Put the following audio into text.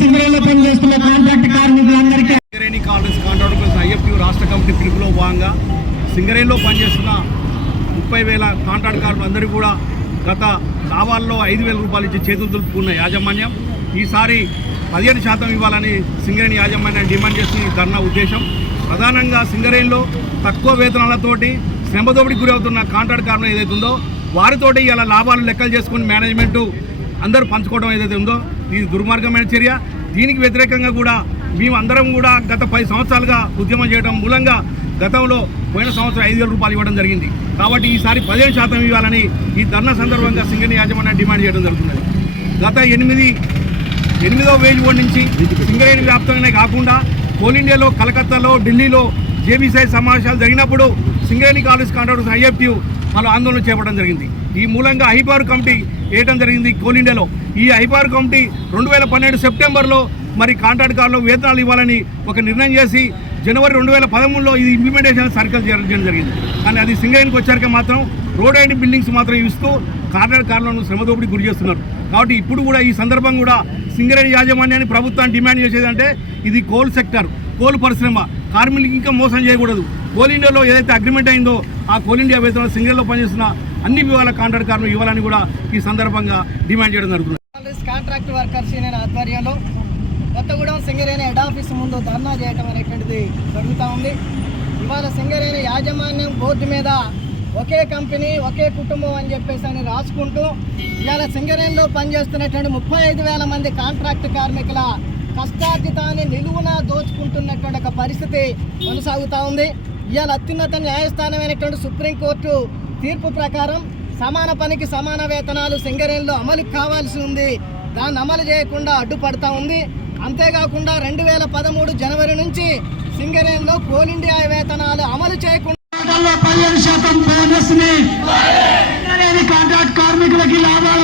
సింగరేణిలో పనిచేస్తున్న కాంట్రాక్ట్ కార్మికులందరికీ సింగరేణి కాంట్రాక్ట్ ఐఎఫ్టీ రాష్ట్ర కమిటీ పిలుపులో భాగంగా సింగరేణిలో పనిచేస్తున్న 30,000 కాంట్రాక్ట్ కార్మికులందరికీ కూడా గత లాభాల్లో 5,000 రూపాయలు ఇచ్చి చేతులు దులుపుకున్న యాజమాన్యం ఈసారి 15% ఇవ్వాలని సింగరేణి యాజమాన్యాన్ని డిమాండ్ చేసి ధర్నా ఉద్దేశం. ప్రధానంగా సింగరేణిలో తక్కువ వేతనాలతోటి శ్రమదోపిడికి గురవుతున్న కాంట్రాక్ట్ కార్మికులు ఏదైతే ఉందో వారితోటి ఇలా లాభాలు లెక్కలు చేసుకుని మేనేజ్మెంటు అందరూ పంచుకోవడం ఏదైతే ఉందో ఇది దుర్మార్గమైన చర్య. దీనికి వ్యతిరేకంగా కూడా మేము అందరం కూడా గత 10 సంవత్సరాలుగా ఉద్యమం చేయడం మూలంగా గతంలో పోయిన సంవత్సరం 5,000 రూపాయలు ఇవ్వడం జరిగింది. కాబట్టి ఈసారి 15% ఇవ్వాలని ఈ ధర్నా సందర్భంగా సింగరేణి యాజమాన్యాన్ని డిమాండ్ చేయడం జరుగుతున్నది. గత 8వ వేజ్ బోర్డు నుంచి సింగరేణి వ్యాప్తంగానే కాకుండా కోల్ ఇండియాలో కలకత్తాలో ఢిల్లీలో జేబీసీ సమావేశాలు జరిగినప్పుడు సింగరేణి కాంట్రాక్టర్స్ ఐఎఫ్టీ వాళ్ళు ఆందోళన చేపట్టడం జరిగింది. ఈ మూలంగా ఐపవర్ కమిటీ వేయడం జరిగింది కోల్ ఇండియాలో. ఈ ఐపవర్ కమిటీ 2012 సెప్టెంబర్లో మరి కాంట్రాక్ట్ కార్లో వేతనాలు ఇవ్వాలని ఒక నిర్ణయం చేసి జనవరి 2013లో ఇది ఇంప్లిమెంటేషన్ సర్కిల్ చేయడం జరిగింది. కానీ అది సింగరేణికి వచ్చాక మాత్రం రోడ్ అండ్ బిల్డింగ్స్ మాత్రం ఇస్తూ కాంట్రాక్ట్ కార్లను శ్రమదోపిడికి గురి చేస్తున్నారు. కాబట్టి ఇప్పుడు కూడా ఈ సందర్భం కూడా సింగరేణి యాజమాన్యాన్ని ప్రభుత్వాన్ని డిమాండ్ చేసేదంటే ఇది కోల్ సెక్టర్, కోల్ పరిశ్రమ కార్మికులకి ఇంకా మోసం చేయకూడదు. కోల్ ఇండియాలో ఏదైతే అగ్రిమెంట్ అయిందో ఆ కోల్ ఇండియా వేతనాలు సింగరేణిలో పనిచేస్తున్న అన్ని విధాల కాంట్రాక్ట్ కార్మికులు ఇవ్వాలని కూడా ఈ సందర్భంగా డిమాండ్ చేయడం జరుగుతుంది. కాంట్రాక్ట్ వర్కర్స్ యూనియన్ ఆధ్వర్యంలో కొత్తగూడెం సింగరేణి హెడ్ ఆఫీస్ ముందు ధర్నా చేయడం అనేటువంటిది జరుగుతూ ఉంది. ఇవాళ సింగరేణి యాజమాన్యం బోర్డు మీద ఒకే కంపెనీ ఒకే కుటుంబం అని చెప్పేసి అని రాసుకుంటూ ఇవాళ సింగరేణిలో పనిచేస్తున్నటువంటి 35,000 మంది కాంట్రాక్ట్ కార్మికుల కష్టార్జితాన్ని నిలువున దోచుకుంటున్నటువంటి ఒక పరిస్థితి కొనసాగుతూ ఉంది. ఇవాళ అత్యున్నత న్యాయస్థానమైనటువంటి సుప్రీంకోర్టు తీర్పు ప్రకారం సమాన పనికి సమాన వేతనాలు సింగరేణిలో అమలు కావాల్సి ఉంది. దాన్ని అమలు చేయకుండా అడ్డుపడతా ఉంది. అంతేకాకుండా 2013 జనవరి నుంచి సింగరేణిలో కోల్ ఇండియా వేతనాలు అమలు చేయకుండా 15% బోనస్ ని కాంట్రాక్ట్ కార్మికులకి లాభాలు